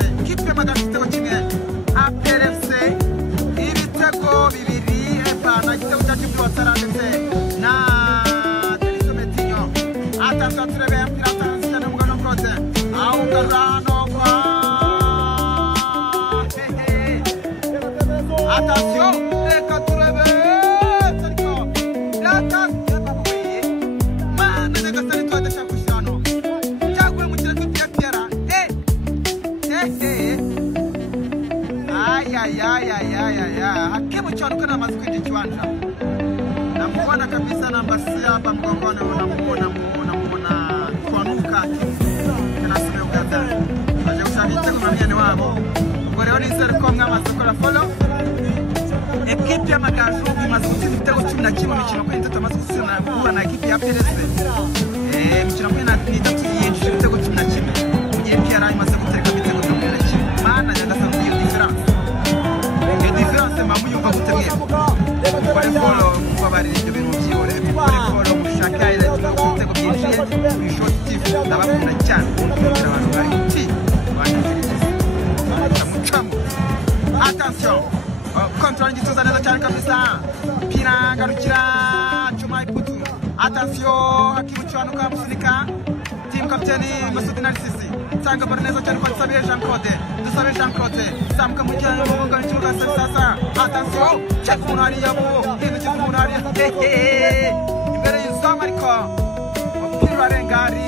finale kipe magafite ko kimwe APRFC ibitego bibiri epana igitego cya kipe watarandetse na Deliso Metinho atatu turebe mpira tanzania mugano kote au karano kwa attention eka turebe tariko lata mana nega tariko adasha kushano cyagwe mu kira kipe yakera hakimu cyane kana amazi kwinjira kiwanja namuona kabisa namba 7 mgongoni unamuona kwanuka kana sema uganda aje kusabita kwa mjane wao ngo rero ni seriko mwamasoko follow ekipe ya Magaju imazuti ibitego 11 mu mikino ko itatu amaze gusina guhura na ekipe ya PRFC mikino ko itatu yinjije ibitego 11 mu gihe PRA imaze gutereka ibitego 11 mana yagasanga iyo difference mamuyumva gutemye bari follow mubabari ibyo bintu byibore bari follow mushaka ile ibitego byinshi bishot TV nabakunda cyane abantu bari uti bamucamu attention control gituza neza cyane kabisa pina garukira Chuma Iputu attention hakimu cyane kamusunika team captain Masudi Narsisi Sanga Barneza cyane kwa Sabie Jean Claude Samka mujyanye mu ngano cyuga sasa attention check munari yabo ibyo munari imbere y'izama ariko umupira arengari